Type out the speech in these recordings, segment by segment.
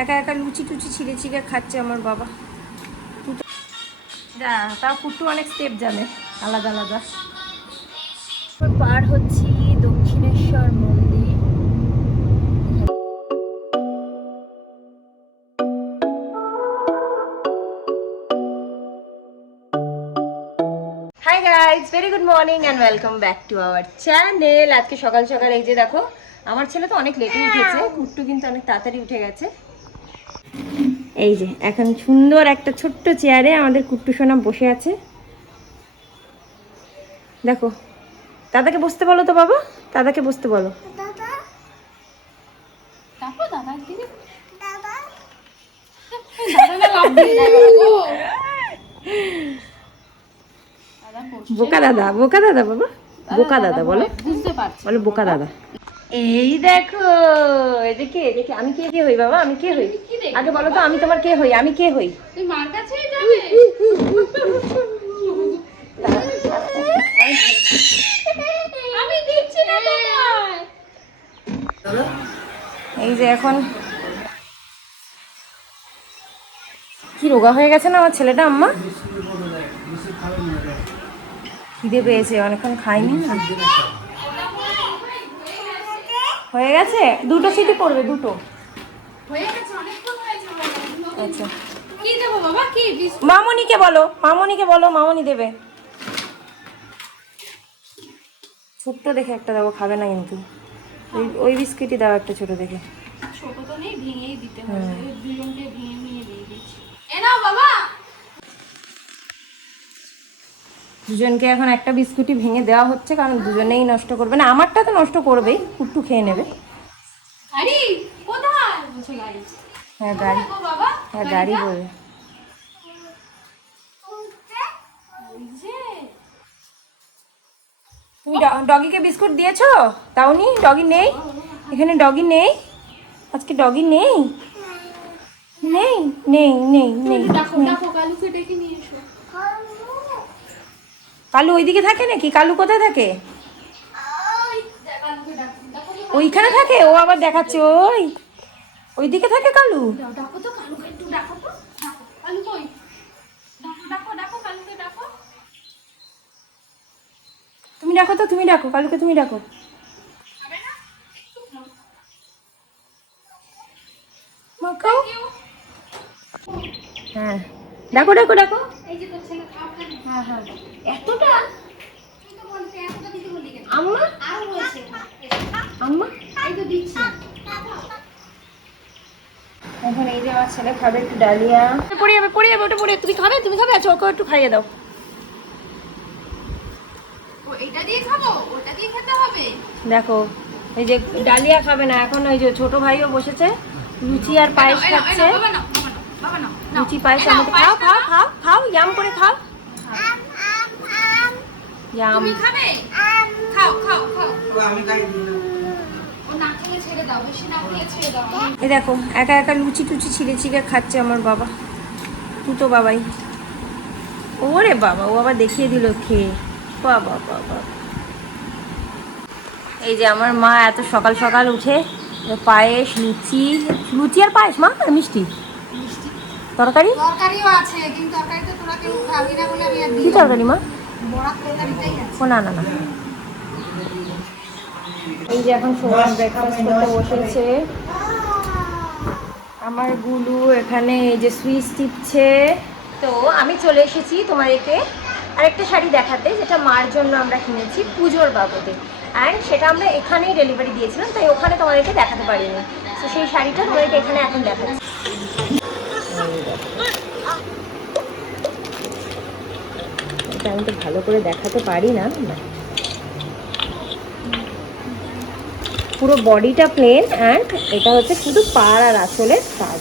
একা একা লুচি টুচি ছিঁড়ে ছিঁড়ে খাচ্ছে আমার বাবা। যা তাও কুট্টু অনেক স্টেপ জানে আলাদা আলাদা। পার হচ্ছি দক্ষিণেশ্বর মন্দির। Hi guys, very good morning and welcome back to our channel. আজকে সকাল সকাল এই যে দেখো, আমার ছেলে তো অনেক লেটে উঠেছে, কুট্টু কিন্তু অনেক তাড়াতাড়ি উঠে গেছে। এই যে এখন সুন্দর একটা ছোট্ট চেয়ারে আমাদের কুট্টু সোনা বসে আছে। দেখো, দাদাকে বসতে বলো তো বাবা, দাদাকে বসতে বলো। বোকা দাদা, বোকা দাদা বাবা, বোকা দাদা বলো, বলো বোকা দাদা। এই দেখো, এদিকে এদিকে আমি কে কে হই বাবা, আমি কে হই আগে বলো তো, আমি তোমার কে হই, আমি কে হই? তুই মার কাছেই যাবে। আমি দিচ্ছি না তোমায়। এই যে এখন কি রোগা হয়ে গেছে না আমার ছেলেটা। আম্মা খিদে পেয়েছে, অনেকক্ষণ খাইনি। হয়ে গেছে, দুটো সিটি পড়বে, দুটো হয়ে গেছে, অনেকক্ষণ হয়েছে। আচ্ছা, কি দেবো বাবা? কি মামনিকে বলো, মামনিকে বলো, মামনি দেবে। ছোট্ট দেখে একটা দেবো, খাবে না কিন্তু। ওই বিস্কিটই দাও একটা ছোট দেখে। ছোট তো নেই, ভেঙেই দিতে হবে। দুজনকে ভেঙে ভেঙে দিয়ে দিচ্ছি। এ নাও বাবা। দুজনকে এখন একটা বিস্কুটই ভেঙে দেওয়া হচ্ছে, কারণ দুজনেই নষ্ট করবে না। আমারটা তো নষ্ট করবেই, কুট্টু খেয়ে নেবে। গাড়ি কোথায়? বলছে গাড়ি। হ্যাঁ গাড়ি, ও বাবা, হ্যাঁ গাড়ি বলবে। ওই যে তুমি ডগিকে বিস্কুট দিয়েছো? তাওনি, ডগি নেই এখানে, ডগি নেই আজকে, ডগি নেই, নেই নেই নেই নেই। ডাকো ডাকো, কালুকে ডেকে নিয়ে এসো। কালু ওইদিকে থাকে নাকি? কালু কোথায় থাকে? কালুকে ডাকো ডাকো। ওইখানে থাকে, ও আবার দেখাচ্ছে। ওইদিকে থাকে কালু। ডাকো তো কালুকে, একটু ডাকো তো। ডাকো কালু কই? ডাকো ডাকো ডাকো, কালুকে ডাকো। তুমি ডাকো তো, তুমি ডাকো কালুকে, তুমি ডাকো। খাবে না? একটু খাও। মাখাও। হ্যাঁ ডাকো ডাকো ডাকো। এই যে তোর ছেলে খাও খাবে। হ্যাঁ হ্যাঁ, এতটা? তুই তো বলতে এতটা দিতে বললি কেন? আম্মা, আর রয়েছে। আম্মা। এই তো দিচ্ছি। এখন এই যে আমার ছেলে খাবে একটু ডালিয়া। পড়ে যাবে, পড়ে যাবে, ওটা পড়ে। তুমি খাবে, তুমি খাবে? আচ্ছা ওকে একটু খাইয়ে দাও। ও এটা দিয়ে খাবো, ওটা দিয়ে খেতে হবে। দেখো, এই যে ডালিয়া খাবে না এখন, ওই যে ছোট ভাইও বসেছে, লুচি আর পায়েস খাচ্ছে। বাবা নাও, বাবা নাও, বাবা নাও। লুচি পায়েস আমাকে খাও, খাও খাও খাও, ইয়াম করে খাও। ইয়াম। তুমি খাবে? খাও খাও খাও। ও না খেলে ছেড়ে দাও, বেশি না খেলে ছেড়ে দাও। এই দেখো, একা একা লুচি টুচি ছিঁড়ে ছিঁড়ে খাচ্ছে আমার বাবা, তুতো বাবাই। ওরে বাবা, ও আবার দেখিয়ে দিল খেয়ে। বাবা বাবা, এই যে আমার মা এত সকাল সকাল উঠে পায়েস, লুচি, লুচি আর পায়েস, মা আর মিষ্টি তরকারি। তরকারিও আছে, কিন্তু তরকারিতে তোরা কেউ খাবি না বলে আমি আর কি দিই। তরকারি মা? বড়া তরকারিটাই আছে। ও না না না। এই যে এখন সবাই ব্রেকফাস্ট করতে বসেছে। আমার গুলু এখানে এই যে সুইচ টিপছে। তো আমি চলে এসেছি তোমাদেরকে আরেকটা শাড়ি দেখাতে, যেটা মার জন্য আমরা কিনেছি পুজোর বাবদে, অ্যান্ড সেটা আমরা এখানেই ডেলিভারি দিয়েছিলাম, তাই ওখানে তোমাদেরকে দেখাতে পারিনি। তো সেই শাড়িটা তোমাদেরকে এখানে এখন দেখাচ্ছি। এটা আমি তো ভালো করে দেখাতে পারি না, পুরো বডিটা প্লেন, অ্যান্ড এটা হচ্ছে শুধু পাড় আর আঁচলের কাজ।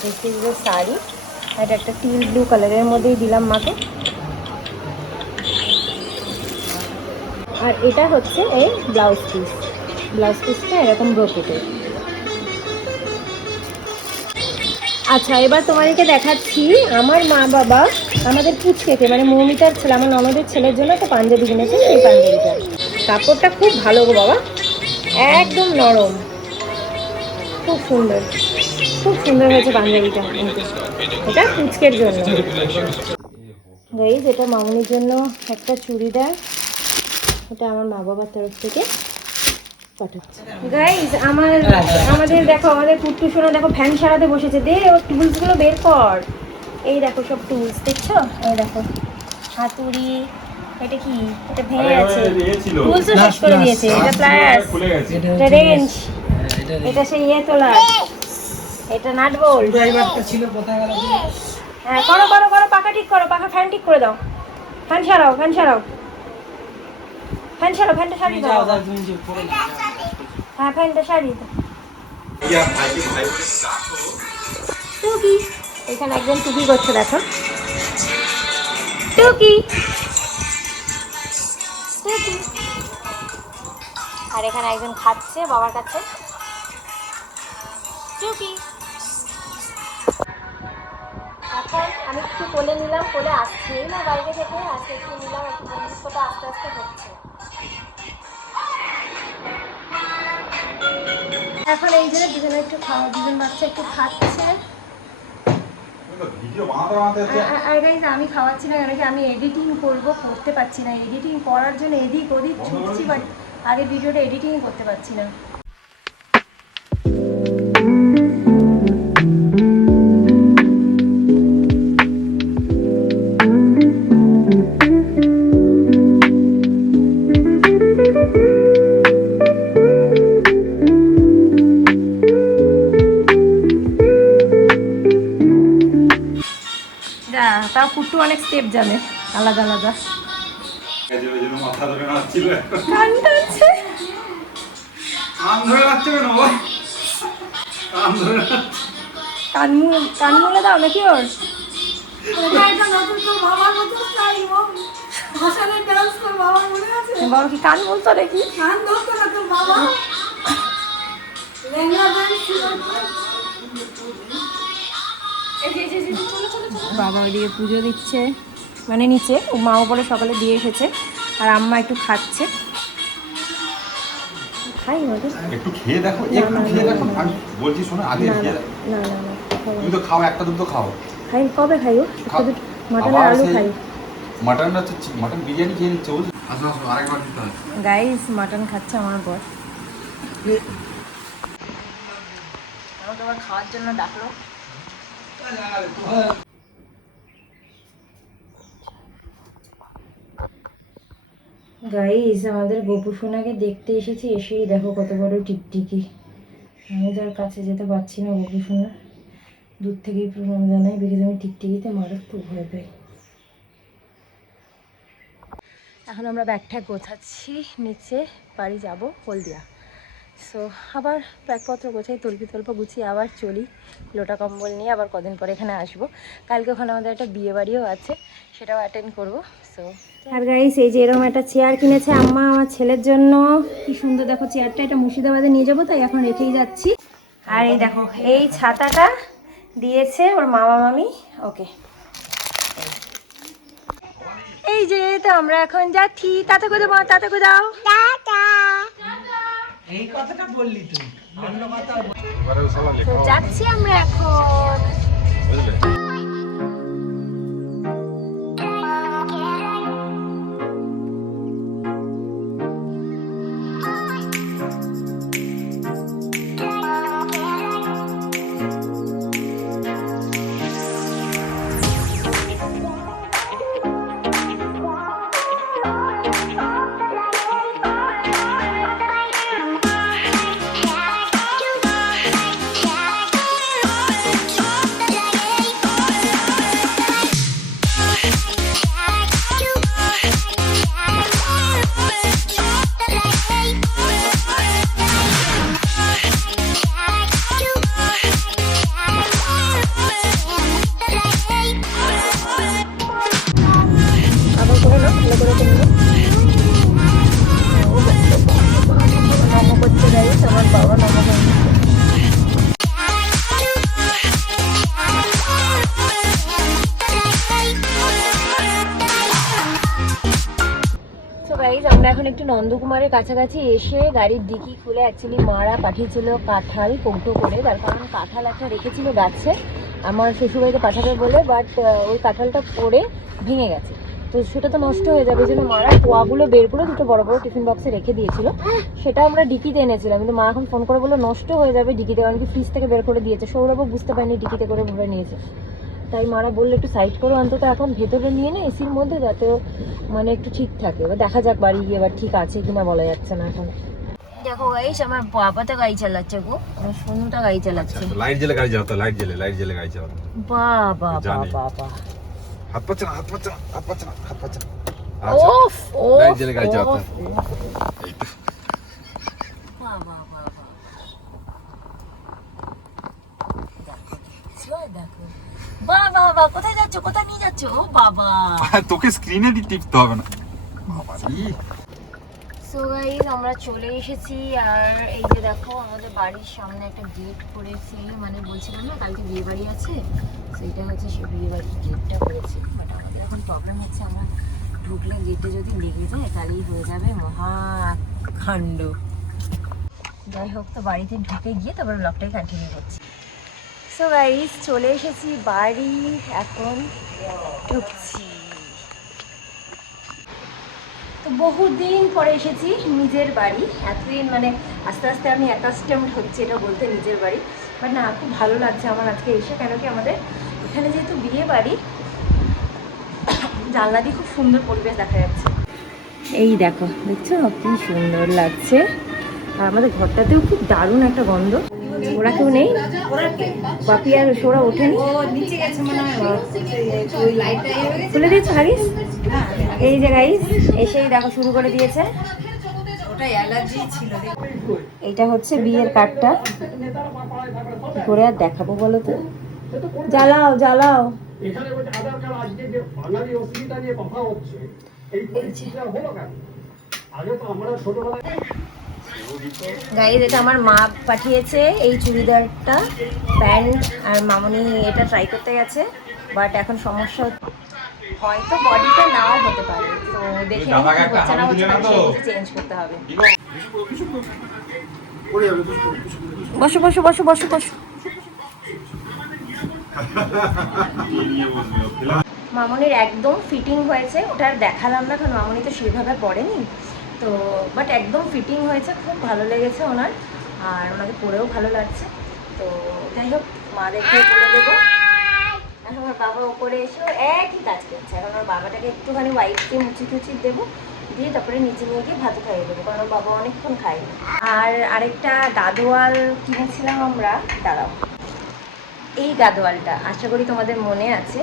This is the sari. এটা একটা টিল ব্লু কালারের মধ্যেই দিলাম মাকে। আর এটা হচ্ছে এই ব্লাউজ পিস, ব্লাউজ পিসটা এরকম ব্রোকেটের। আচ্ছা এবার তোমাদেরকে দেখাচ্ছি আমার মা বাবা আমাদের পুচকেকে, মানে মৌমিতার ছেলে, আমার ননদের ছেলের জন্য একটা পাঞ্জাবি কিনেছে। সেই পাঞ্জাবিটা কাপড়টা খুব ভালো গো বাবা, একদম নরম, খুব সুন্দর, খুব সুন্দর হয়েছে পাঞ্জাবিটা কিন্তু। এটা পুচকের জন্য। গাইজ এটা মামুনির জন্য একটা চুড়িদার, এটা আমার মা বাবার তরফ থেকে পাঠাচ্ছে। গাইজ আমাদের দেখো, আমাদের কুট্টু সোনা দেখো ফ্যান সারাতে বসেছে। দে ওর টুলসগুলো বের কর। এই দেখো সব টুলস দেখছো, এই দেখো হাতুড়ি, এটা কি, এটা ভেঙে গেছে, টুলসও শেষ করে দিয়েছে। এটা প্লাস, এটা রেঞ্জ, এটা সেই ইয়ে তোলা, এটা নাট বোল্ট। হ্যাঁ করো করো করো, পাখা ঠিক করো, পাখা ফ্যান ঠিক করে দাও, ফ্যান সারাও, ফ্যান সারাও, ফ্যান সারাও, ফ্যানটা সারিয়ে দাও। হ্যাঁ ফ্যানটা সারিয়ে দাও। টুকি, এখানে একজন টুকি করছে দেখো, টুকি টুকি। আর এখানে একজন খাচ্ছে বাবার কাছে, টুকি। এখন আমি একটু কোলে নিলাম, কোলে আসছেই না বাইরে থেকে, আজকে একটু নিলাম, একটু বন্ধুত্বটা আস্তে আস্তে হচ্ছে। এখন এই যে দুজনে একটু খাওয়া, দুজন বাচ্চা একটু খাচ্ছে। আর গাইজ আমি খাওয়াচ্ছি না, কারণ কি আমি এডিটিং করবো, করতে পারছি না। এডিটিং করার জন্য এদিক ওদিক ছুটছি, বাট আগে ভিডিওটা এডিটিং করতে পারছি না। তাও কুট্টু অনেক স্টেপ জানে আলাদা আলাদা। কান টানছে, কান মুলে দাও নাকি ওর। বাবা কি কান বলতো নাকি? বাবা ওইদিকে পুজো দিচ্ছে, মানে নিচে মা উপরে সকালে দিয়ে এসেছে, আর আম্মা একটু খাচ্ছে। খাই একটু খেয়ে দেখো, একটু খেয়ে দেখো, আমি বলছি শোনো, আগে খেয়ে দেখো। না না না, তুমি তো খাও, একটা দুটো খাও। খাই কবে খাইও, মাটন আর আলু খাই। মাটন হচ্ছে, মাটন বিরিয়ানি খেয়ে নিচ্ছে বুঝলি। আসো আসো, আরেকবার দিতে হবে। গাইস মাটন খাচ্ছে আমার বর, আমাকে আবার খাওয়ার জন্য ডাকলো। গাইস আমাদের গোপু সোনাকে দেখতে এসেছি, এসেই দেখো কত বড় টিকটিকি। আমি তার কাছে যেতে পারছি না, গোপু সোনা দূর থেকেই প্রণাম জানাই, বিকজ আমি টিকটিকিতে মারাত্মক ভয় পাই। এখন আমরা ব্যাগ ট্যাগ গোছাচ্ছি, নিচে বাড়ি যাব হলদিয়া। সো আবার ব্যাগপত্র গোছাই, তল্পি তল্প গুছিয়ে আবার চলি, লোটা কম্বল নিয়ে আবার কদিন পরে এখানে আসবো। কালকে ওখানে আমাদের একটা বিয়ে বাড়িও আছে, সেটাও অ্যাটেন্ড করবো। সো আর গাইস এই যে এরকম একটা চেয়ার কিনেছে আম্মা আমার ছেলের জন্য, কি সুন্দর দেখো চেয়ারটা, এটা মুর্শিদাবাদে নিয়ে যাবো, তাই এখন রেখেই যাচ্ছি। আর এই দেখো এই ছাতাটা দিয়েছে ওর মামা মামি ওকে। এই যে তো আমরা এখন যাচ্ছি, তাতে করে দাও, তাতে করে দাও, টাটা। এই কথাটা বললি তুই, অন্য কথা যাচ্ছি আমরা এখন। একটু নন্দকুমারের কাছাকাছি এসে গাড়ির ডিকি খুলে অ্যাকচুয়ালি মারা পাঠিয়েছিল কাঁঠাল কৌটো করে, তার কারণ কাঁঠাল একটা রেখেছিল গাছে আমার শ্বশুরবাড়িতে পাঠাবে বলে, বাট ওই কাঁঠালটা পড়ে ভেঙে গেছে, তো সেটা তো নষ্ট হয়ে যাবে, এই জন্য মারা কোয়াগুলো বের করে দুটো বড় বড় টিফিন বক্সে রেখে দিয়েছিল। সেটা আমরা ডিকিতে এনেছিলাম, কিন্তু মা এখন ফোন করে বললো নষ্ট হয়ে যাবে ডিকিতে, কারণ কি ফ্রিজ থেকে বের করে দিয়েছে। সৌরভও বুঝতে পারেনি ডিকিতে করে ভরে নিয়েছে, তাই মারা বললো একটু সাইড করো অন্তত এখন ভেতরে নিয়ে না এসির মধ্যে, যাতে মানে একটু ঠিক থাকে। এবার দেখা যাক বাড়ি গিয়ে এবার ঠিক আছে কিনা, বলা যাচ্ছে না এখন। দেখো গাইস, আমার বাবা তো গাড়ি চালাচ্ছে গো, আমার সোনুটা গাড়ি চালাচ্ছে। লাইট জ্বলে গাড়ি চালাতো, লাইট জ্বলে গাড়ি চালাতো। বাবা জানি। বাবা হাত পাচ্ছে না, হাত পাচ্ছে না, হাত পাচ্ছে না, হাত পাচ্ছে না। ওফ ওফ লাইট জ্বলে গাড়ি চালাতো। ওফ, ওফ। এই তো। বাবা বাবা দেখো, বাবা বাবা কোথায় যাচ্ছ, কোথায় নিয়ে যাচ্ছ? ও বাবা, তোকে স্ক্রিনে টিপতে হবে না বাবা। সো গাইস আমরা চলে এসেছি, আর এই যে দেখো আমাদের বাড়ির সামনে একটা গেট করেছি, মানে বলছিলাম না কালকে বিয়ে বাড়ি আছে, সেইটা হচ্ছে সে বিয়ে বাড়ির গেটটা করেছি। বাট আমাদের এখন প্রবলেম হচ্ছে, আমরা ঢুকলে গেটে যদি লেগে যায় তাহলেই হয়ে যাবে মহাকাণ্ড। যাই হোক, তো বাড়িতে ঢুকে গিয়ে তারপর ব্লগটাই কন্টিনিউ করছি। সো গাইস চলে এসেছি বাড়ি, এখন ঢুকছি। তো বহুদিন পরে এসেছি নিজের বাড়ি, এতদিন মানে আস্তে আস্তে আমি অ্যাকাস্টমড হচ্ছে এটা বলতে নিজের বাড়ি, বাট না খুব ভালো লাগছে আমার আজকে এসে, কেন কি আমাদের এখানে যেহেতু বিয়ে বাড়ি, জানলা দিয়ে খুব সুন্দর পরিবেশ দেখা যাচ্ছে। এই দেখো, দেখছো কি সুন্দর লাগছে, আর আমাদের ঘরটাতেও খুব দারুণ একটা গন্ধ। ওরা কেউ নেই, বাপি আর ওরা ওঠেনি, খুলে দিয়েছো হারিস? এই যে গাইস এসেই দেখো শুরু করে দিয়েছে, এইটা হচ্ছে বিয়ের কার্ডটা, কি করে আর দেখাবো বলো তো, জ্বালাও জ্বালাও। গাইস এটা আমার মা পাঠিয়েছে, এই চুড়িদারটা প্যান্ট, আর মামনি এটা ট্রাই করতে গেছে, বাট এখন সমস্যা হয়তো বডিটা নাও হতে পারে, তো দেখে নিই কি হচ্ছে না হচ্ছে, চেঞ্জ করতে হবে। বসো বসো বসো বসো বসো। মামনির একদম ফিটিং হয়েছে, ওটা আর দেখালাম না কারণ মামনি তো সেইভাবে পড়েনি, তো বাট একদম ফিটিং হয়েছে, খুব ভালো লেগেছে ওনার, আর ওনাকে পরেও ভালো লাগছে। তো যাই হোক মাদেরকে বলে দেবো। এখন আমার বাবা ওপরে এসেও একই কাজ করছে, এখন আমার বাবাটাকে একটুখানি ওয়াইপ দিয়ে মুচি টুচি দেবো, দিয়ে তারপরে নিচে নিয়ে গিয়ে ভাত খাইয়ে দেবো, কারণ বাবা অনেকক্ষণ খায়নি। আর আরেকটা গাদোয়াল কিনেছিলাম আমরা, দাঁড়াও, এই গাদোয়ালটা আশা করি তোমাদের মনে আছে।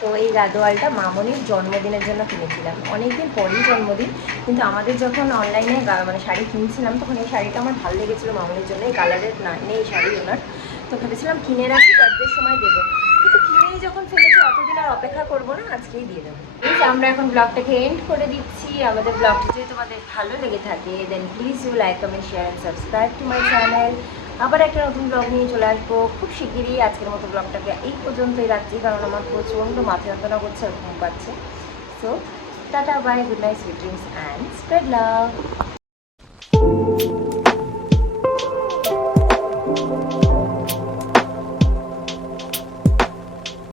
তো এই গাদোয়ালটা মামনির জন্মদিনের জন্য কিনেছিলাম, অনেকদিন পরেই জন্মদিন, কিন্তু আমাদের যখন অনলাইনে মানে শাড়ি কিনছিলাম তখন এই শাড়িটা আমার ভালো লেগেছিলো মামনির জন্য, এই কালারের না নেই শাড়ি ওনার, তো ভেবেছিলাম কিনে রাখি বার্থডের সময় দেবো, কিন্তু কিনেই যখন ফেলেছি অতদিন আর অপেক্ষা করবো না, আজকেই দিয়ে দেবো। এই যে আমরা এখন ব্লগটাকে এন্ড করে দিচ্ছি। আমাদের ব্লগটি যদি তোমাদের ভালো লেগে থাকে then please you like comment share and subscribe to my channel. আবার একটা নতুন ব্লগ নিয়ে চলে আসবো খুব শিগগিরই। আজকের মতো ব্লগটাকে এই পর্যন্তই রাখছি, কারণ আমার প্রচণ্ড মাথা যন্ত্রণা করছে আর ঘুম পাচ্ছে। So tata bye, good night, sweet dreams and spread love.